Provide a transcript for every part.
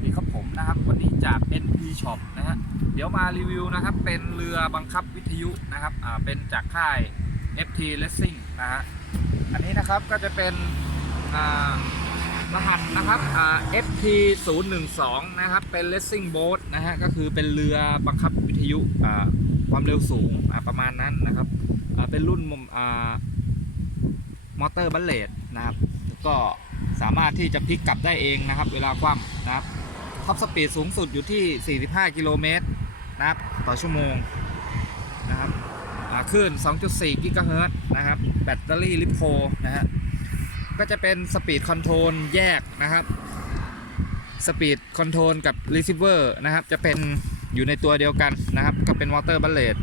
สดีครับผมนะครับ วันนี้จาก NP Shop นะฮะเดี๋ยวมารีวิวนะครับ เป็นเรือบังคับวิทยุนะครับอ่าเป็นจากค่าย FT Racing นะฮะอันนี้นะครับก็จะเป็นอ่ารหัสนะครับอ่า FT 0 1 2นะครับ เป็น Racing Boat นะฮะก็คือเป็นเรือบังคับวิทยุอ่าความเร็วสูงอ่าประมาณนั้นนะครับอ่าเป็นรุ่นมุมอ่ามอเตอร์บัลเลตนะครับก็สามารถที่จะพลิกกลับได้เองนะครับ เวลาคว่ำนะครับ ท็อปสปีดสูงสุดอยู่ที่ 45 กิโลเมตรนะครับต่อชั่วโมงนะครับอ่าคลื่น 2.4 กิกะเฮิรตซ์นะครับ แบตเตอรี่ลิโพนะฮะ ก็จะเป็นสปีดคอนโทรลแยกนะครับ สปีดคอนโทรลกับรีเซิเวอร์นะครับ จะเป็นอยู่ในตัวเดียวกันนะครับ ก็เป็นวอเตอร์บัลเลต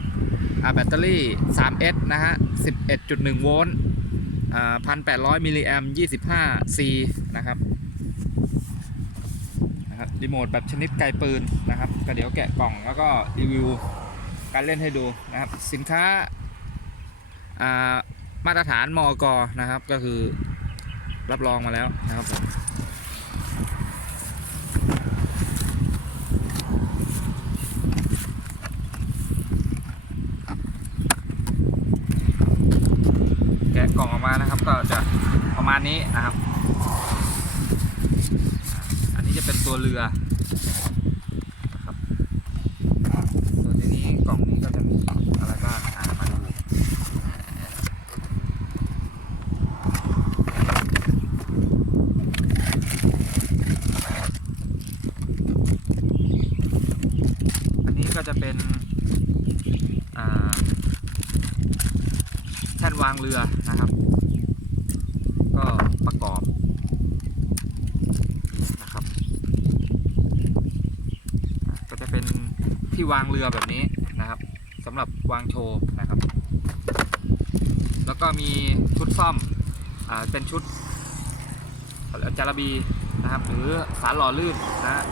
แบตเตอรี่ 3S นะฮะ 11.1 โวลต์พันแปดร้อยมิลลิแอมยี่สิบห้าซีนะครับ รีโมทแบบชนิดไกลปืนนะครับก็เดี๋ยวแกะกล่องแล้วก็รีวิวการเล่นให้ดูนะครับ สินค้าอ่ามาตรฐานมอกนะครับ ก็คือรับรองมาแล้วนะครับแกะกล่องออกมานะครับ ก็จะประมาณนี้นะครับ อันนี้จะ เป็นตัวเรือนะครับส่วนในนี้กล่องนี้ก็จะมีอะไรบ้างอ่ามาดูอันนี้ก็จะเป็นอ่าแท่นวางเรือนะครับ ก็ประกอบนะครับอะก็จะเป็น ที่วางเรือแบบนี้นะครับสำหรับวางโชว์นะครับ แล้วก็มีชุดซ่อมอ่าเป็นชุดจาระบีนะครับ หรือสารหล่อลื่นนะฮะ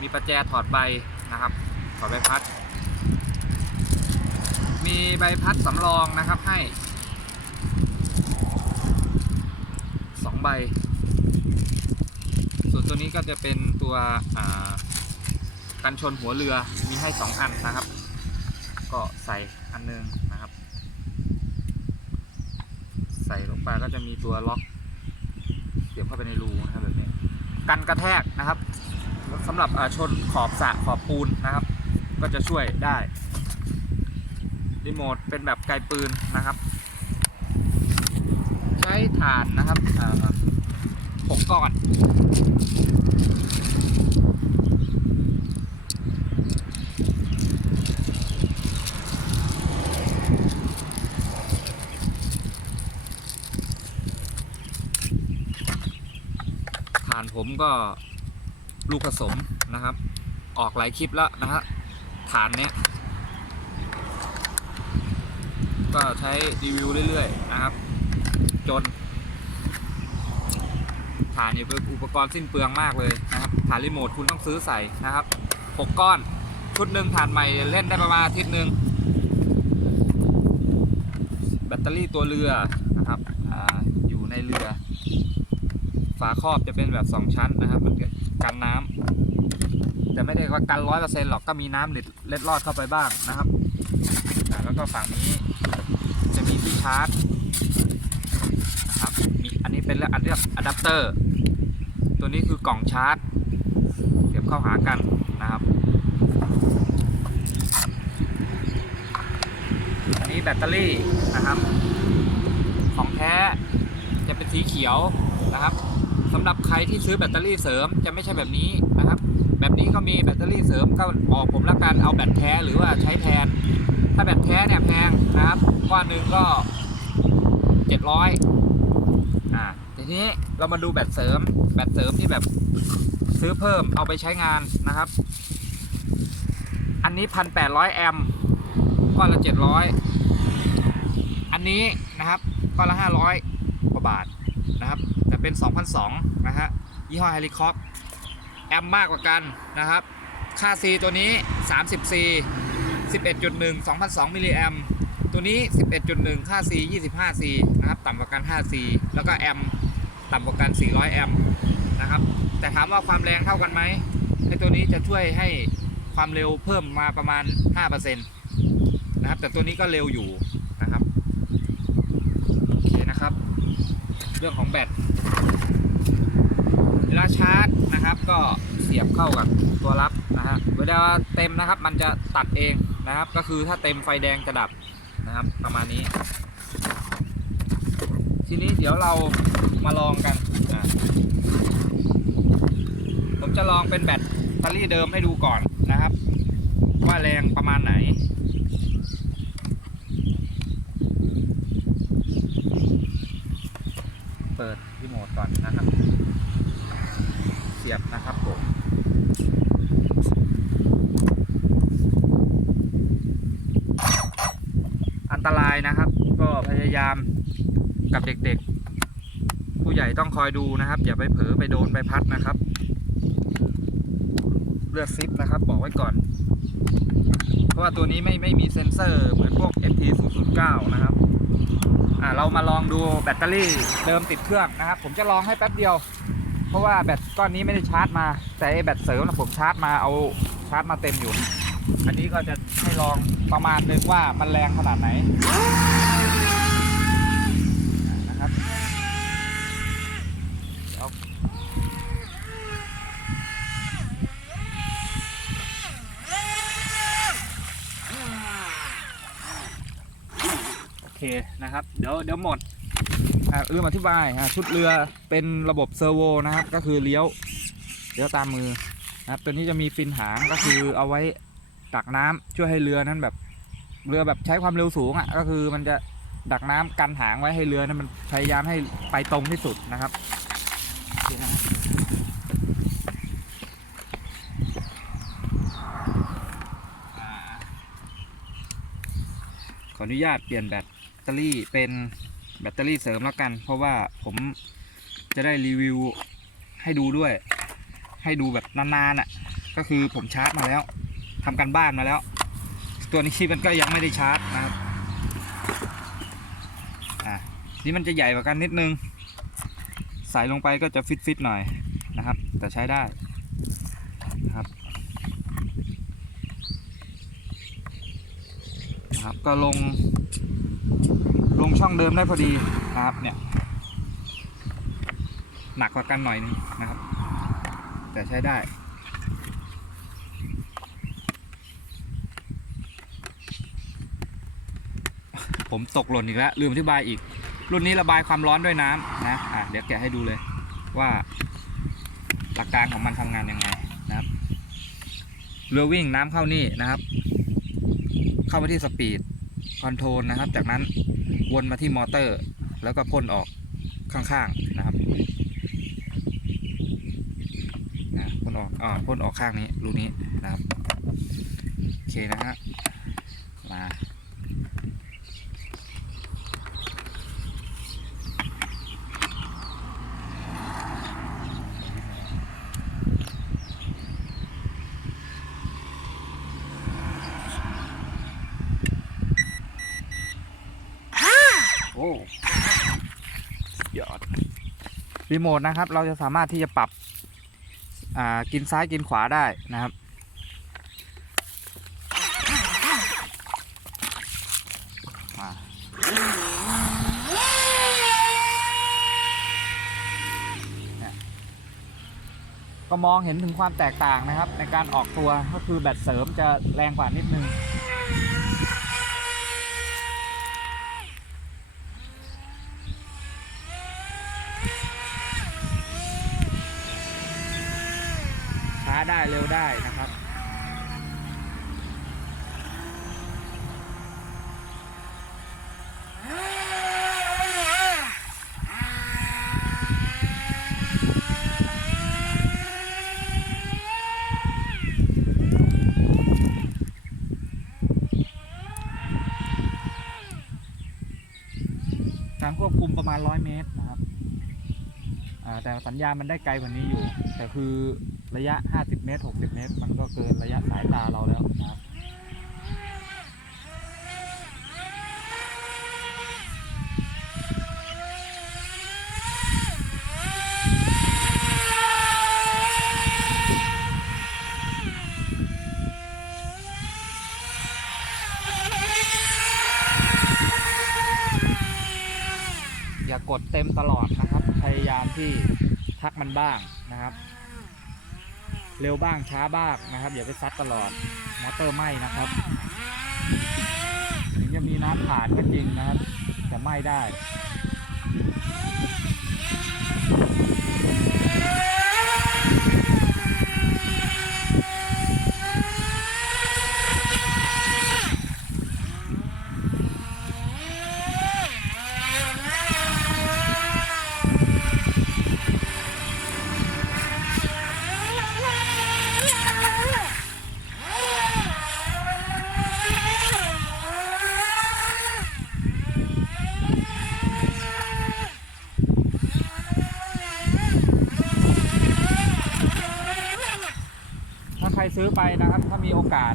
มีประแจถอดใบนะครับถอดใบพัด มีใบพัดสำรองนะครับให้สองใบ ส่วนตัวนี้ก็จะเป็นตัวอ่า กันชนหัวเรือมีให้สองอันนะครับ ก็ใส่อันหนึงนะครับ ใส่ลงไปก็จะมีตัวล็อกเสียบเข้าไปในรูนะครับแบบนี้กันกระแทกนะครับสำหรับอ่าชนขอบสระขอบปูนนะครับ ก็จะช่วยได้รีโมทเป็นแบบไกลปืนนะครับ ใช้ถ่านนะครับหกก้อน ถ่านผมก็ลูกผสมนะครับ ออกหลายคลิปแล้วนะฮะฐานเนี้ยก็ใช้รีวิวเรื่อยๆนะครับ จนฐานเนี่ยเป็นอุปกรณ์สิ้นเปลืองมากเลยนะครับฐานรีโมทคุณต้องซื้อใส่นะครับหกก้อนชุดหนึ่งฐานใหม่เล่นได้ประมาณอาทิตย์หนึ่งแบตเตอรี่ตัวเรือนะครับออยู่ในเรือ ฝาครอบจะเป็นแบบ 2 ชั้นนะครับมันกันน้ำแต่ไม่ได้ว่ากันร้อยเปอร์เซ็นต์หรอกก็มีน้ำเล็ดเล็ดลอดเข้าไปบ้างนะครับแล้วก็ฝั่งนี้จะมีที่ชาร์จนะครับมีอันนี้เป็นอันเรียกอะแดปเตอร์ตัวนี้คือกล่องชาร์จเก็บเข้าหากันนะครับอันนี้แบตเตอรี่นะครับ ของแท้จะเป็นสีเขียวนะครับ สำหรับใครที่ซื้อแบตเตอรี่เสริมจะไม่ใช่แบบนี้นะครับ แบบนี้ก็มีแบตเตอรี่เสริมก็บอกผมละกันเอาแบตแท้หรือว่าใช้แทน ถ้าแบตแท้เนี่ยแพงนะครับก้อนหนึ่งก็700อ่าทีนี้เรามาดูแบตเสริม แบตเสริมที่แบบซื้อเพิ่มเอาไปใช้งานนะครับ อันนี้1,800แอมก้อนละ700อันนี้นะครับก้อนละ500กว่าบาทนะครับ เป็น 2,002 นะฮะ ยี่ห้อเฮลิคอปแอมมากกว่ากันนะครับ ค่า C ตัวนี้ 30C 11.1 2,002 มิลลิแอม ตัวนี้ 11.1 ค่า C 25C นะครับ ต่ำกว่ากัน 5C แล้วก็แอมต่ำกว่ากัน 400 แอมนะครับ แต่ถามว่าความแรงเท่ากันไหมไอตัวนี้จะช่วยให้ความเร็วเพิ่มมาประมาณ 5%นะครับ แต่ตัวนี้ก็เร็วอยู่นะครับ โอเคนะครับ เรื่องของแบตเวลาชาร์จนะครับ ก็เสียบเข้ากับตัวรับนะฮะเวลาเต็มนะครับ มันจะตัดเองนะครับ ก็คือถ้าเต็มไฟแดงจะดับนะครับ ประมาณนี้ ทีนี้เดี๋ยวเรามาลองกันอะผมจะลองเป็นแบตเตอรี่เดิมให้ดูก่อนนะครับ ว่าแรงประมาณไหน เปิดรีโมทก่อนนะครับ เสียบนะครับผม อันตรายนะครับ ก็ พยายามกับเด็กๆ ผู้ใหญ่ต้องคอยดูนะครับ อย่าไปเผลอไปโดนใบพัดนะครับ เลือกซิปนะครับ บอกไว้ก่อน เพราะว่าตัวนี้ไม่ไม่มีเซ็นเซอร์เหมือนพวก FT 0 9นะครับอ่าเรามาลองดูแบตเตอรี่เดิมติดเครื่องนะครับ ผมจะลองให้แป๊บเดียว เพราะว่าแบตก้อนนี้ไม่ได้ชาร์จมา แต่แบตเสริมนะผมชาร์จมาเอาชาร์จมาเต็มอยู่ อันนี้ก็จะให้ลองประมาณนึงว่ามันแรงขนาดไหนนะครับเดี๋ยวโอ เคนะครับ เดี๋ยวเดี๋ยวหมดอ่าลืมอธิบายอ่าชุดเรือเป็นระบบเซอร์โวนะครับ ก็คือเลี้ยวเลี้ยวตามมือนะครับตัวนี้จะมีฟินหางก็คือเอาไว้ดักน้ำช่วยให้เรือนั้นแบบเรือแบบใช้ความเร็วสูงอะก็คือมันจะดักน้ำกันหางไว้ให้เรือนั้นมันพยายามให้ไปตรงที่สุดนะครับโอเคนะขออนุญาตเปลี่ยนแบต เตอรี่เป็นแบตเตอรี่เสริมแล้วกัน เพราะว่าผมจะได้รีวิวให้ดูด้วย ให้ดูแบบนานๆอะ ก็คือผมชาร์จมาแล้วทำกันบ้านมาแล้ว ตัวนี้มันก็ยังไม่ได้ชาร์จนะครับอะนี่มันจะใหญ่กว่ากันนิดนึง ใส่ลงไปก็จะฟิตๆหน่อยนะครับ แต่ใช้ได้นะครับนะครับ ก็ลง ลงช่องเดิมได้พอดีนะครับเนี่ย หนักกว่ากันหน่อยนึงนะครับ แต่ใช้ได้ผมตกหล่นอีกแล้วลืมอธิบายอีก รุ่นนี้ระบายความร้อนด้วยน้ำนะอะเดี๋ยวแกะให้ดูเลยว่า หลักการของมันทำงานยังไงนะครับเรือวิ่งน้ำเข้านี่นะครับ เข้ามาที่สปีด คอนโทรลนะครับ จากนั้นวนมาที่มอเตอร์ แล้วก็พ่นออกข้างๆนะครับนะพ่นออกอ่าพ่นออกข้างนี้รูนี้นะครับ โอเคนะฮะมาโอ้สุดยอด รีโมทนะครับ เราจะสามารถที่จะปรับกินซ้ายกินขวาได้นะครับ ก็มองเห็นถึงความแตกต่างนะครับ ในการออกตัวก็คือแบตเสริมจะแรงกว่านิดนึง ช้า ได้เร็วได้นะครับการควบคุมประมาณ 100 เมตรนะครับแต่สัญญาณมันได้ไกลกว่านี้อยู่ แต่คือ ระยะ 50 เมตร 60 เมตร มันก็เกินระยะสายตาเราแล้วนะครับอย่ากดเต็มตลอดนะครับ พยายามที่ทักมันบ้างนะครับ เร็วบ้างช้าบ้างนะครับอย่าไปซัดตลอดมอเตอร์ไหม้นะครับถึงจะมีน้ำผ่านก็จริงนะครับแต่ไหม้ได้ ถ้าใครซื้อไปนะครับ ถ้า มีโอกาส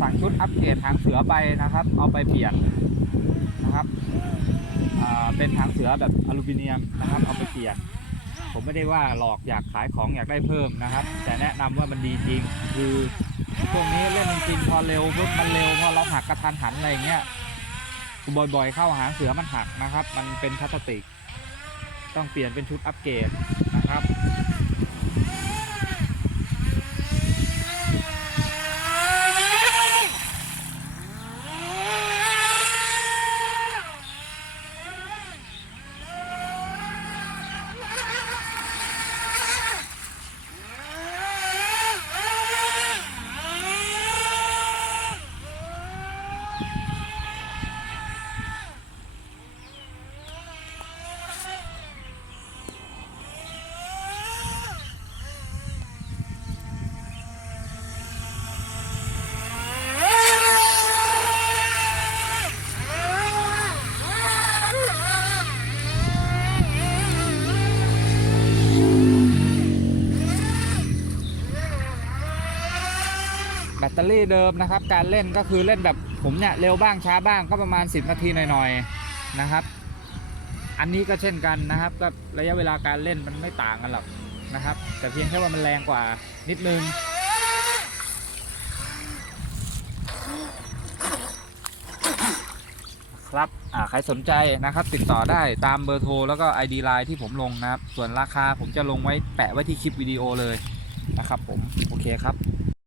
สั่งชุดอัปเกรดหางเสือไปนะครับ เอาไปเปลี่ยนนะครับเป็นหางเสือแบบอลูมิเนียมนะครับ เอาไปเปลี่ยน ผมไม่ได้ว่าหลอกอยากขายของอยากได้เพิ่มนะครับ แต่แนะนำว่ามันดีจริง คือช่วงนี้เล่นจริงพอเร็วปุ๊บมันเร็วพอเราหักกระทันหันอะไรเงี้ยบ่อยๆ เข้าหางเสือมันหักนะครับ มันเป็นพลาสติก ต้องเปลี่ยนเป็นชุดอัปเกรด เตอรี่เดิมนะครับ การเล่นก็คือเล่นแบบผมเนี่ยเร็วบ้างช้าบ้างก็ประมาณ 10 นาทีหน่อยๆนะครับ อันนี้ก็เช่นกันนะครับก็ระยะเวลาการเล่นมันไม่ต่างกันหรอกนะครับ แต่เพียงแค่ว่ามันแรงกว่านิดนึงครับใครสนใจนะครับติดต่อได้ตามเบอร์โทรแล้วก็ ID Line ที่ผมลงนะครับ ส่วนราคาผมจะลงไว้แปะไว้ที่คลิปวิดีโอเลยนะครับผม โอเคครับ